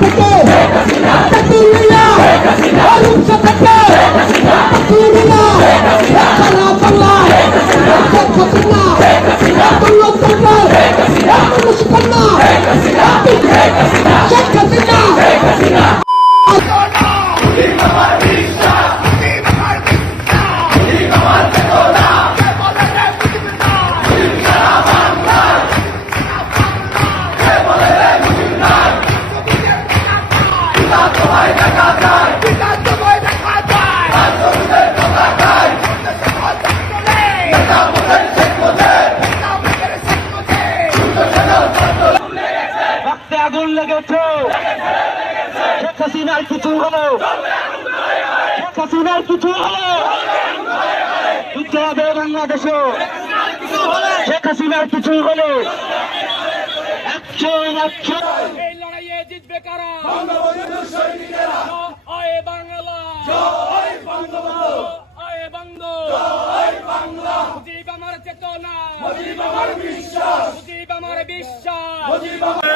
থেকে তাকিয়ে আগুন লেগেছে। শেখ হাসিনার কিছু হলো। শেখ হাসিনার কিছু হলো। যুদ্ধ হবে বাংলাদেশে। শেখ হাসিনার কিছু হলো। এই লড়াইয়ে বাংলা। বিশ্বাস।